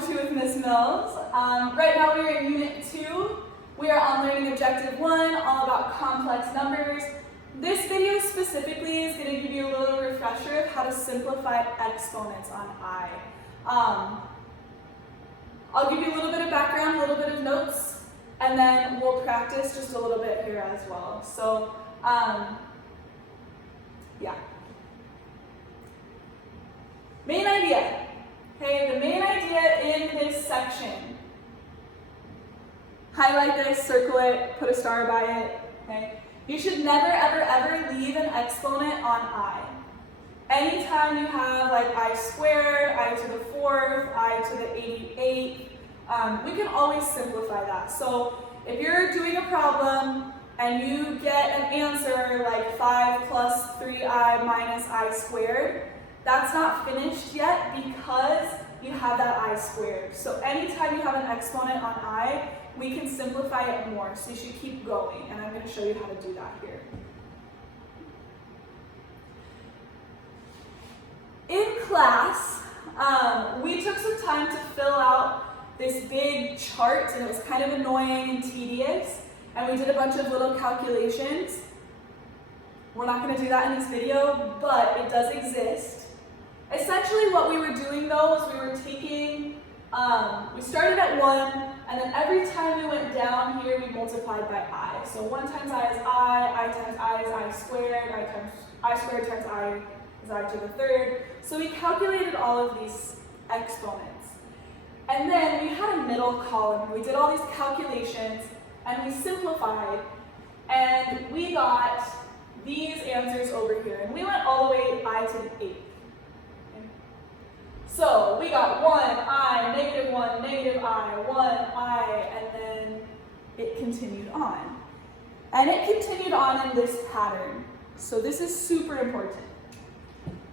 Welcome to with Ms. Mills. Right now we are in Unit 2. We are on Learning Objective 1, all about complex numbers. This video specifically is going to give you a little refresher of how to simplify exponents on I. I'll give you a little bit of background, a little bit of notes, and then we'll practice just a little bit here as well. So, yeah. Main idea. Okay, the main idea in this section. Highlight this, circle it, put a star by it. Okay? You should never, ever, ever leave an exponent on I. Anytime you have like I squared, I to the 4th, I to the 88th, we can always simplify that. So if you're doing a problem and you get an answer like 5 plus 3i minus I squared, that's not finished yet because you have that I squared. So anytime you have an exponent on I, we can simplify it more. So you should keep going, and I'm going to show you how to do that here. In class, we took some time to fill out this big chart, and it was kind of annoying and tedious, and we did a bunch of little calculations. We're not going to do that in this video, but it does exist. Essentially what we were doing though was we were taking, we started at 1, and then every time we went down here, we multiplied by I. So 1 times I is I times I is I squared, I squared times I is I to the 3rd. So we calculated all of these exponents. And then we had a middle column. We did all these calculations, and we simplified, and we got these answers over here. And we went all the way I to the 8th. So we got 1i, negative 1, negative I, 1i, and then it continued on. And it continued on in this pattern. So this is super important.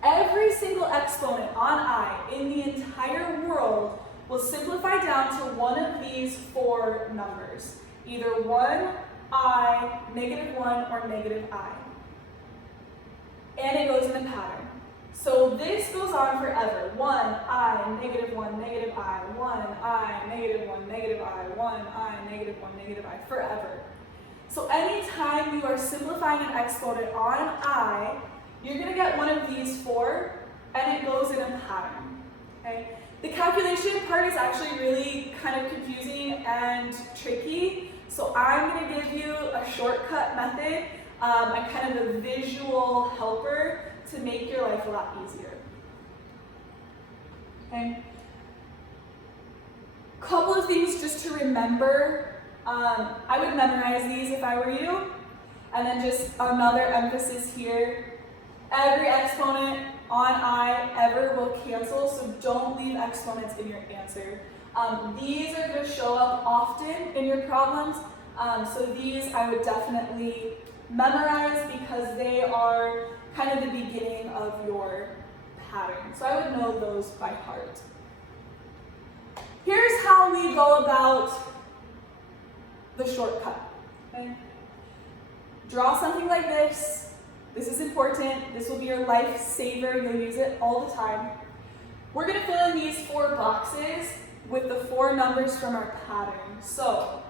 Every single exponent on I in the entire world will simplify down to one of these 4 numbers. Either 1i, negative 1, or negative I. And it goes in a pattern. So this goes on forever. 1i, negative 1, negative I, 1i, negative 1, negative I, 1i, negative 1, negative I, forever. So anytime you are simplifying an exponent on I, you're going to get one of these 4, and it goes in a pattern. Okay? The calculation part is actually really kind of confusing and tricky, so I'm going to give you a shortcut method, and kind of a visual helper to make your life a lot easier. Okay? Couple of things just to remember. I would memorize these if I were you. And then just another emphasis here. Every exponent on I ever will cancel, so don't leave exponents in your answer. These are going to show up often in your problems, so these I would definitely memorize because they are kind of the beginning of your pattern. So I would know those by heart. Here's how we go about the shortcut. Okay? Draw something like this. This is important. This will be your lifesaver. You'll use it all the time. We're going to fill in these 4 boxes with the 4 numbers from our pattern. So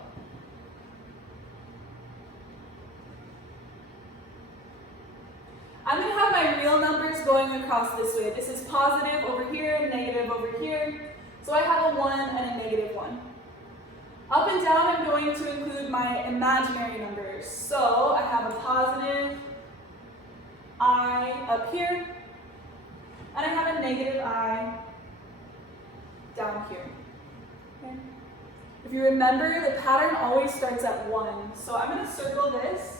I'm going to have my real numbers going across this way. This is positive over here, negative over here. So I have a 1 and a negative 1. Up and down, I'm going to include my imaginary numbers. So I have a positive I up here, and I have a negative I down here. Okay? If you remember, the pattern always starts at 1. So I'm going to circle this.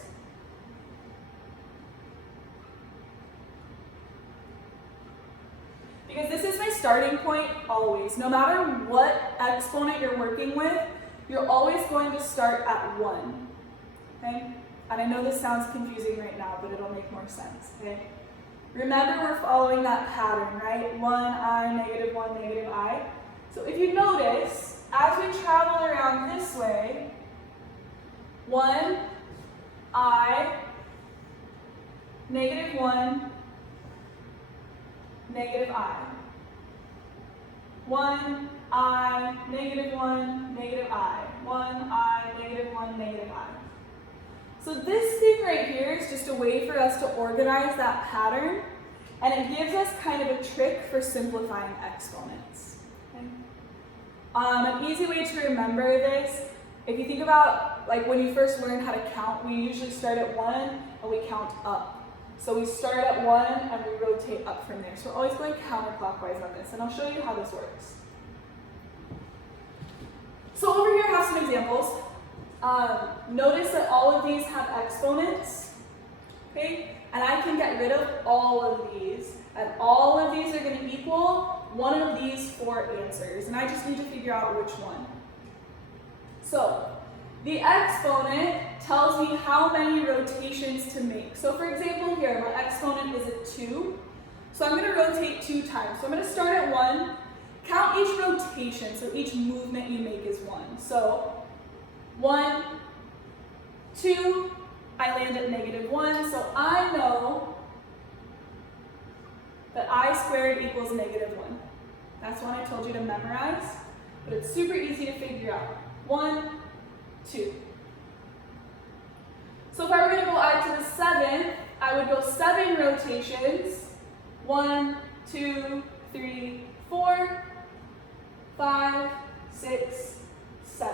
Because this is my starting point always. No matter what exponent you're working with, you're always going to start at 1. Okay? And I know this sounds confusing right now, but it'll make more sense. Okay? Remember, we're following that pattern, right? 1i, negative 1, negative I. So if you notice, as we travel around this way, 1i, negative 1, negative I. 1, I, negative 1, negative I. 1, I, negative 1, negative I. So this thing right here is just a way for us to organize that pattern, and it gives us kind of a trick for simplifying exponents. Okay? An easy way to remember this, if you think about like when you first learn how to count, we usually start at 1 and we count up. So we start at 1 and we rotate up from there. So we're always going counterclockwise on this, and I'll show you how this works. So over here I have some examples. Notice that all of these have exponents, okay? And I can get rid of all of these, and all of these are going to equal one of these 4 answers, and I just need to figure out which one. So the exponent tells me how many rotations to make. So for example here, my exponent is a 2, so I'm going to rotate 2 times. So I'm going to start at 1, count each rotation, so each movement you make is 1. So 1, 2, I land at negative 1, so I know that I squared equals negative 1. That's one I told you to memorize, but it's super easy to figure out. 1, 2. So if I were going to go I to the 7th, I would go 7 rotations. 1, 2, 3, 4, 5, 6, 7.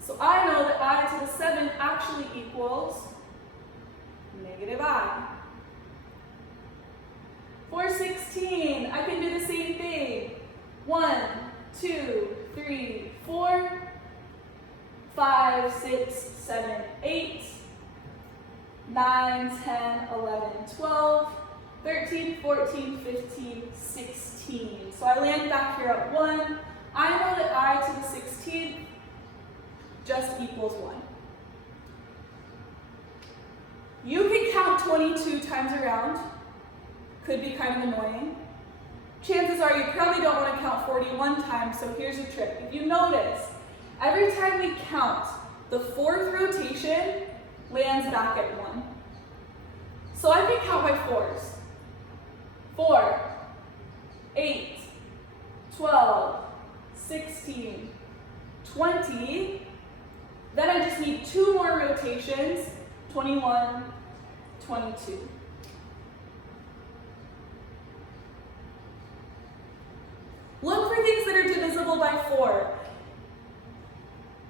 So I know that I to the 7th actually equals negative I. For 16, I can do the same thing. 1, 2, 3, 4, 5, 6, 7, 8, 9, 10, 11, 12, 13, 14, 15, 16. So I land back here at 1. I know that I to the 16th just equals 1. You can count 22 times around. Could be kind of annoying. Chances are you probably don't want to count 41 times, so here's a trick. If you notice, every time we count, the 4th rotation lands back at 1. So I can count by 4s. 4, 8, 12, 16, 20. Then I just need 2 more rotations, 21, 22. Look for things that are divisible by 4.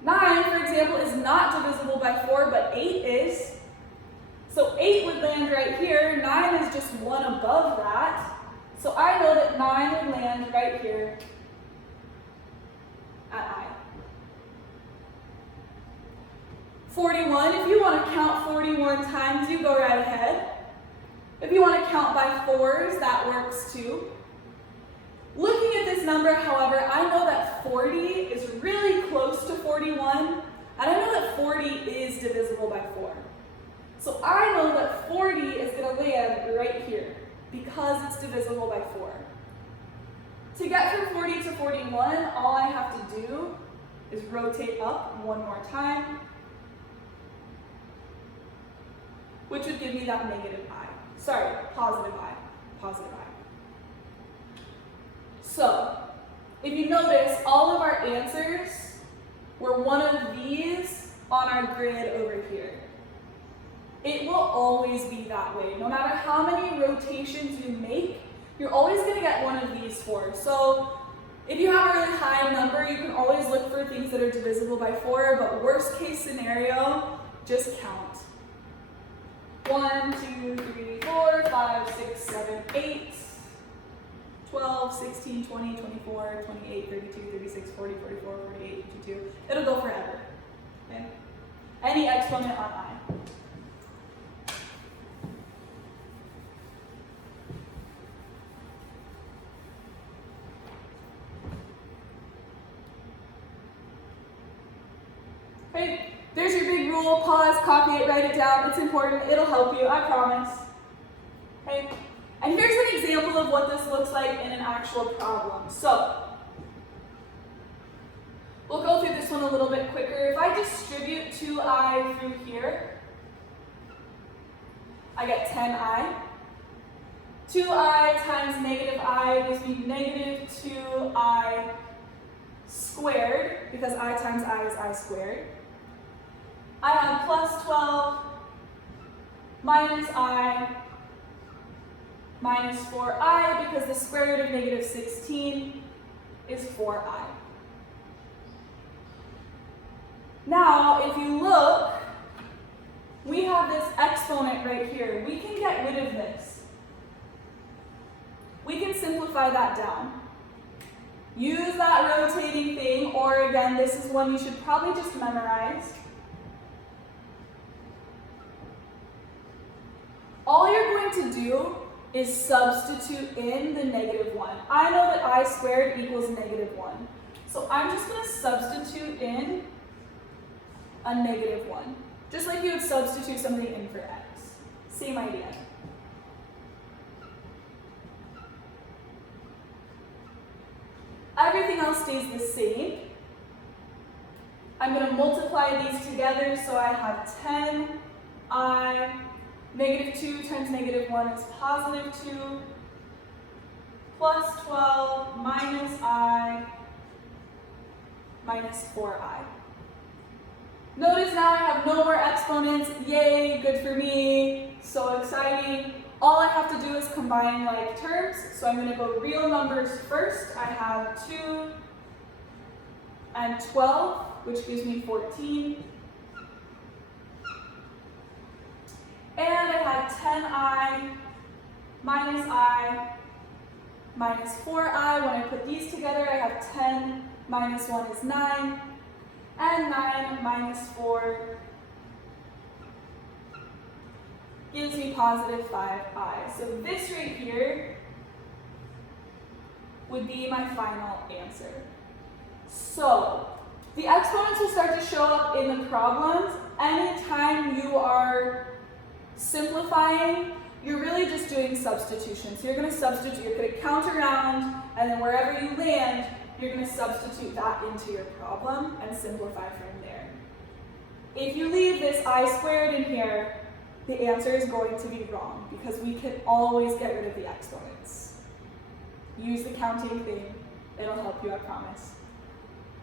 9, for example, is not divisible by 4, but 8 is. So 8 would land right here. 9 is just 1 above that. So I know that 9 would land right here at I. 41, if you want to count 41 times, you go right ahead. If you want to count by 4s, that works too. Looking at this number, however, I know that 40 is really close to 41, and I know that 40 is divisible by 4. So I know that 40 is going to land right here, because it's divisible by 4. To get from 40 to 41, all I have to do is rotate up 1 more time, which would give me that negative I. Sorry, positive I. Positive I. So, if you notice, all of our answers were one of these on our grid over here. It will always be that way. No matter how many rotations you make, you're always going to get one of these 4. So, if you have a really high number, you can always look for things that are divisible by 4, but worst case scenario, just count. 1, 2, 3, 4, 5, 6, 7, 8, 12, 16, 20, 24, 28, 32, 36, 40, 44, 48, 52. It'll go forever. Okay? Any exponent on I. Okay, there's your big rule. Pause, copy it, write it down. It's important. It'll help you, I promise. Okay? And here's an example of what this looks like in an actual problem. So, we'll go through this one a little bit quicker. If I distribute 2i through here, I get 10i. 2i times negative I gives me negative 2i squared, because I times I is I squared. I have plus 12 minus I minus 4i, because the square root of negative 16 is 4i. Now, if you look, we have this exponent right here. We can get rid of this. We can simplify that down. Use that rotating thing, or again, this is one you should probably just memorize. All you're going to do is substitute in the negative 1. I know that I squared equals negative 1. So I'm just going to substitute in a negative 1. Just like you would substitute something in for x. Same idea. Everything else stays the same. I'm going to multiply these together, so I have 10i. Negative 2 times negative 1 is positive 2, plus 12 minus I minus 4i. Notice now I have no more exponents. Yay, good for me, so exciting. All I have to do is combine like terms, so I'm going to go real numbers first. I have 2 and 12, which gives me 14. And I have 10i minus I minus 4i. When I put these together, I have 10 minus 1 is 9. And 9 minus 4 gives me positive 5i. So this right here would be my final answer. So the exponents will start to show up in the problems anytime you are simplifying. You're really just doing substitution. So you're going to substitute, you're going to count around, and then wherever you land, you're going to substitute that into your problem and simplify from there. If you leave this I squared in here, the answer is going to be wrong because we can always get rid of the exponents. Use the counting thing. It'll help you, I promise.